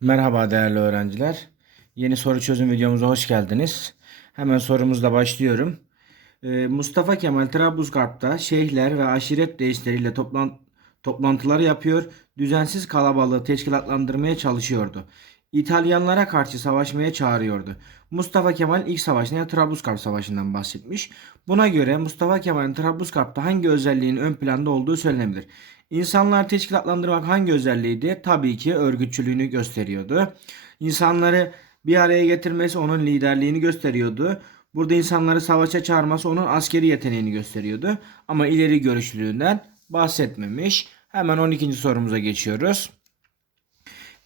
Merhaba değerli öğrenciler. Yeni soru çözüm videomuza hoş geldiniz. Hemen sorumuzla başlıyorum. Ee, Mustafa Kemal Trablusgarp'ta şeyhler ve aşiret reisleriyle toplan toplantılar yapıyor, düzensiz kalabalığı teşkilatlandırmaya çalışıyordu. İtalyanlara karşı savaşmaya çağırıyordu. Mustafa Kemal ilk savaşına yani Trablusgarp Savaşı'ndan bahsetmiş. Buna göre Mustafa Kemal'in Trablusgarp'ta hangi özelliğin ön planda olduğu söylenebilir. İnsanları teşkilatlandırmak hangi özelliğiydi? Tabii ki örgütçülüğünü gösteriyordu. İnsanları bir araya getirmesi onun liderliğini gösteriyordu. Burada insanları savaşa çağırması onun askeri yeteneğini gösteriyordu. Ama ileri görüşlülüğünden bahsetmemiş. Hemen 12. sorumuza geçiyoruz.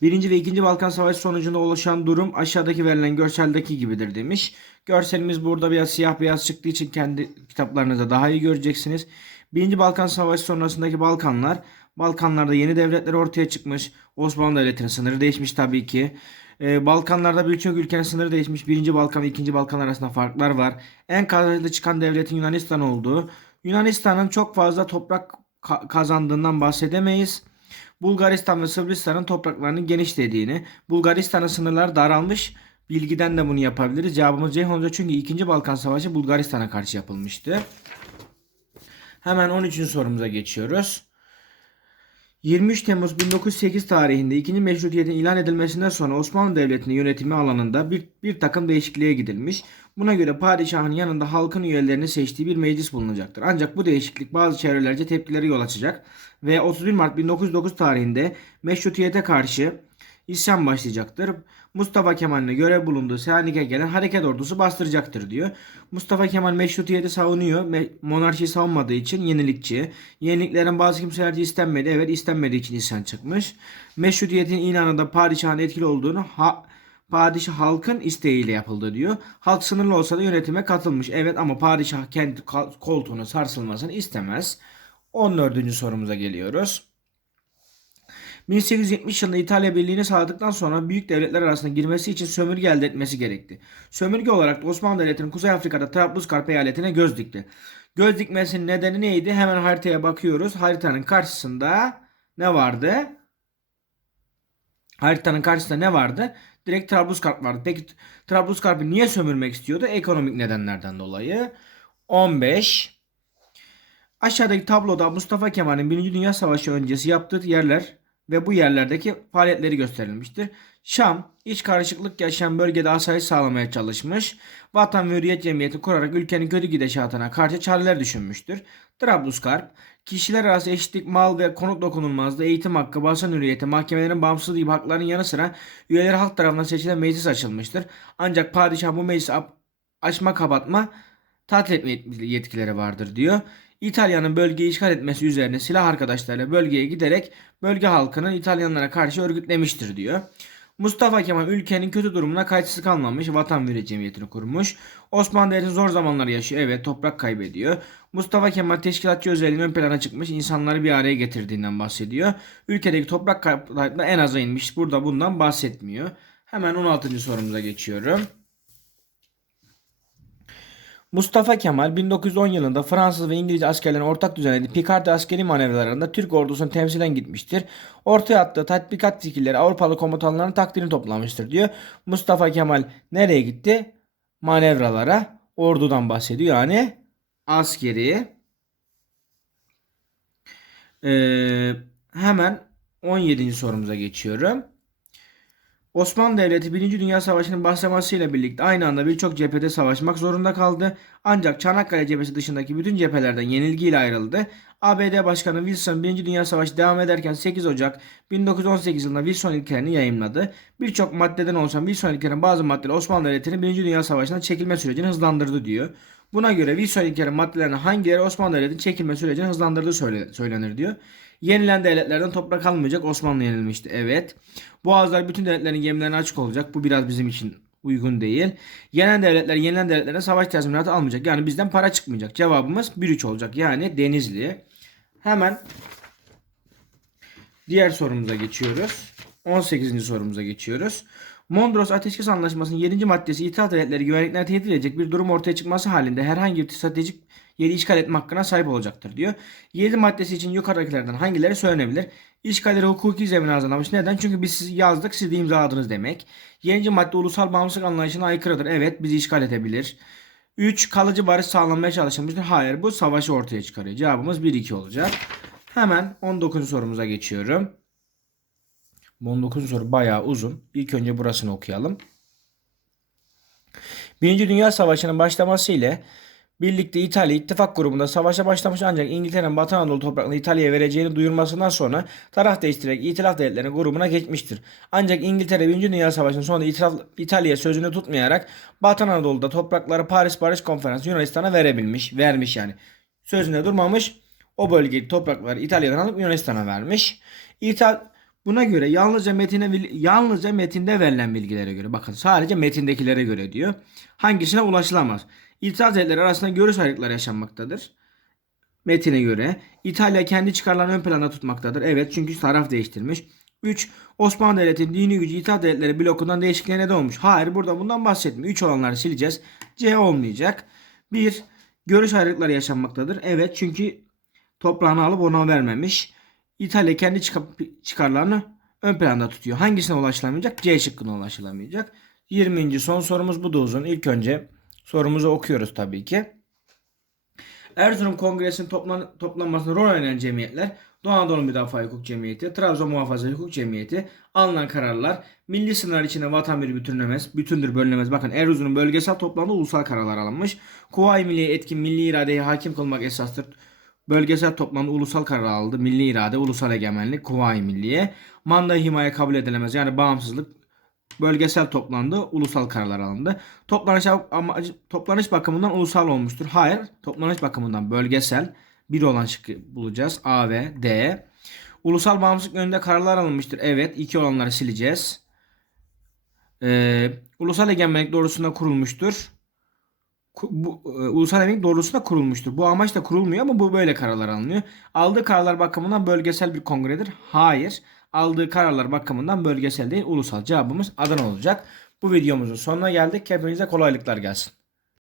Birinci ve ikinci Balkan Savaşı sonucunda oluşan durum aşağıdaki verilen görseldeki gibidir demiş. Görselimiz burada biraz siyah beyaz çıktığı için kendi kitaplarınızda daha iyi göreceksiniz. Birinci Balkan Savaşı sonrasındaki Balkanlar, Balkanlarda yeni devletler ortaya çıkmış. Osmanlı Devleti'nin sınırı değişmiş tabii ki. Ee, Balkanlarda birçok ülkenin sınırı değişmiş. Birinci Balkan ve ikinci Balkan arasında farklar var. En kazançlı çıkan devletin Yunanistan olduğu. Yunanistan'ın çok fazla toprak ka- kazandığından bahsedemeyiz. Bulgaristan ve Sırbistan'ın topraklarının genişlediğini, Bulgaristan'ın sınırları daralmış bilgiden de bunu yapabiliriz. Cevabımız Ceyhun olacak çünkü 2. Balkan Savaşı Bulgaristan'a karşı yapılmıştı. Hemen 13. sorumuza geçiyoruz. 23 Temmuz 1908 tarihinde 2. Meşrutiyetin ilan edilmesinden sonra Osmanlı Devleti'nin yönetimi alanında bir, bir takım değişikliğe gidilmiş. Buna göre padişahın yanında halkın üyelerini seçtiği bir meclis bulunacaktır. Ancak bu değişiklik bazı çevrelerce tepkileri yol açacak ve 31 Mart 1909 tarihinde meşrutiyete karşı isyan başlayacaktır. Mustafa Kemal'in görev bulunduğu Selanik'e gelen hareket ordusu bastıracaktır diyor. Mustafa Kemal meşrutiyeti savunuyor. Me- monarşiyi savunmadığı için yenilikçi. Yeniliklerin bazı kimselerce istenmedi. Evet istenmediği için isyan çıkmış. Meşrutiyetin inanında padişahın etkili olduğunu ha padişah halkın isteğiyle yapıldı diyor. Halk sınırlı olsa da yönetime katılmış. Evet ama padişah kendi koltuğunu sarsılmasını istemez. 14. sorumuza geliyoruz. 1870 yılında İtalya Birliği'ni sağladıktan sonra büyük devletler arasında girmesi için sömürge elde etmesi gerekti. Sömürge olarak da Osmanlı Devleti'nin Kuzey Afrika'da Trablusgarp eyaletine göz dikti. Göz dikmesinin nedeni neydi? Hemen haritaya bakıyoruz. Haritanın karşısında ne vardı? Haritanın karşısında ne vardı? Direkt Trablusgarp vardı. Peki Trablusgarp'ı niye sömürmek istiyordu? Ekonomik nedenlerden dolayı. 15. Aşağıdaki tabloda Mustafa Kemal'in 1. Dünya Savaşı öncesi yaptığı yerler ve bu yerlerdeki faaliyetleri gösterilmiştir. Şam, iç karışıklık yaşayan bölgede asayiş sağlamaya çalışmış. Vatan ve Hürriyet Cemiyeti kurarak ülkenin kötü gidişatına karşı çareler düşünmüştür. Trablusgarp, kişiler arası eşitlik, mal ve konut dokunulmazlığı, eğitim hakkı, basın hürriyeti, mahkemelerin bağımsızlığı gibi hakların yanı sıra üyeleri halk tarafından seçilen meclis açılmıştır. Ancak padişah bu meclisi açma kapatma tatil etme yetkileri vardır diyor. İtalya'nın bölgeyi işgal etmesi üzerine silah arkadaşlarıyla bölgeye giderek bölge halkını İtalyanlara karşı örgütlemiştir diyor. Mustafa Kemal ülkenin kötü durumuna kayıtsız kalmamış, vatan veri cemiyetini kurmuş. Osmanlı Devleti zor zamanlar yaşıyor, evet toprak kaybediyor. Mustafa Kemal teşkilatçı özelliğinin ön plana çıkmış, insanları bir araya getirdiğinden bahsediyor. Ülkedeki toprak kayıpları en aza inmiş, burada bundan bahsetmiyor. Hemen 16. sorumuza geçiyorum. Mustafa Kemal 1910 yılında Fransız ve İngiliz askerlerin ortak düzenlediği Picardy askeri manevralarında Türk ordusunu temsilen gitmiştir. Ortaya attığı tatbikat fikirleri Avrupalı komutanların takdirini toplamıştır diyor. Mustafa Kemal nereye gitti? Manevralara ordudan bahsediyor. Yani askeri. Ee, hemen 17. sorumuza geçiyorum. Osmanlı Devleti 1. Dünya Savaşı'nın başlamasıyla birlikte aynı anda birçok cephede savaşmak zorunda kaldı. Ancak Çanakkale cephesi dışındaki bütün cephelerden yenilgiyle ayrıldı. ABD Başkanı Wilson 1. Dünya Savaşı devam ederken 8 Ocak 1918 yılında Wilson ilkelerini yayımladı. Birçok maddeden oluşan Wilson ilkelerinin bazı maddeleri Osmanlı Devleti'nin 1. Dünya Savaşı'na çekilme sürecini hızlandırdı diyor. Buna göre Wilson ilkelerinin maddelerinin hangileri Osmanlı Devleti'nin çekilme sürecini hızlandırdığı söyle- söylenir diyor. Yenilen devletlerden toprak almayacak Osmanlı yenilmişti. Evet. Boğazlar bütün devletlerin gemilerine açık olacak. Bu biraz bizim için uygun değil. Yenen devletler yenilen devletlerine savaş tazminatı almayacak. Yani bizden para çıkmayacak. Cevabımız 1-3 olacak. Yani Denizli. Hemen diğer sorumuza geçiyoruz. 18. sorumuza geçiyoruz. Mondros Ateşkes Anlaşması'nın 7. maddesi İttihat Devletleri güvenliklerine tehdit edecek bir durum ortaya çıkması halinde herhangi bir stratejik yeri işgal etme hakkına sahip olacaktır diyor. 7 maddesi için yukarıdakilerden hangileri söylenebilir? İşgalleri hukuki zemine hazırlamış. Neden? Çünkü biz siz yazdık siz de imzaladınız demek. 7. madde ulusal bağımsızlık anlayışına aykırıdır. Evet bizi işgal edebilir. 3. Kalıcı barış sağlanmaya çalışılmıştır. Hayır bu savaşı ortaya çıkarıyor. Cevabımız 1-2 olacak. Hemen 19. sorumuza geçiyorum. Bu 19. soru bayağı uzun. İlk önce burasını okuyalım. Birinci Dünya Savaşı'nın başlaması ile birlikte İtalya ittifak grubunda savaşa başlamış ancak İngiltere'nin Batı Anadolu topraklarını İtalya'ya vereceğini duyurmasından sonra taraf değiştirerek İtilaf Devletleri'nin grubuna geçmiştir. Ancak İngiltere 1. Dünya Savaşı'nın sonunda İtilaf, İtalya'ya sözünü tutmayarak Batı Anadolu'da toprakları Paris Barış Konferansı Yunanistan'a verebilmiş, vermiş yani. Sözünde durmamış. O bölgeyi toprakları İtalya'dan alıp Yunanistan'a vermiş. İtal Buna göre yalnızca metine yalnızca metinde verilen bilgilere göre bakın sadece metindekilere göre diyor. Hangisine ulaşılamaz? İtiraz devletleri arasında görüş ayrılıkları yaşanmaktadır. Metine göre İtalya kendi çıkarlarını ön planda tutmaktadır. Evet çünkü taraf değiştirmiş. 3. Osmanlı Devleti'nin dini gücü İttihat Devletleri blokundan değişikliğe neden olmuş. Hayır burada bundan bahsetmiyor. 3 olanları sileceğiz. C olmayacak. 1. Görüş ayrılıkları yaşanmaktadır. Evet çünkü toprağını alıp ona vermemiş. İtalya kendi çıkarlarını ön planda tutuyor. Hangisine ulaşılamayacak? C şıkkına ulaşılamayacak. 20. son sorumuz bu da uzun. İlk önce sorumuzu okuyoruz tabii ki. Erzurum Kongresi'nin toplan toplanmasında rol oynayan cemiyetler Doğu Anadolu Müdafaa Hukuk Cemiyeti, Trabzon Muhafaza Hukuk Cemiyeti, alınan kararlar milli sınırlar içinde vatan bir bütünlemez, bütündür bölünemez. Bakın Erzurum'un bölgesel toplamda ulusal kararlar alınmış. Kuvayi Milliye etkin milli iradeye hakim kılmak esastır. Bölgesel toplamda ulusal karar aldı. Milli irade, ulusal egemenlik, kuvayi milliye. Manda himaye kabul edilemez. Yani bağımsızlık bölgesel toplandı. Ulusal kararlar alındı. Toplanış, amacı, toplanış bakımından ulusal olmuştur. Hayır. Toplanış bakımından bölgesel. Bir olan şıkkı bulacağız. A ve D. Ulusal bağımsızlık yönünde kararlar alınmıştır. Evet. iki olanları sileceğiz. Ee, ulusal egemenlik doğrusunda kurulmuştur bu, e, ulusal emek doğrultusunda kurulmuştur. Bu amaçla kurulmuyor ama bu böyle kararlar alınıyor. Aldığı kararlar bakımından bölgesel bir kongredir. Hayır. Aldığı kararlar bakımından bölgesel değil ulusal. Cevabımız Adana olacak. Bu videomuzun sonuna geldik. Hepinize kolaylıklar gelsin.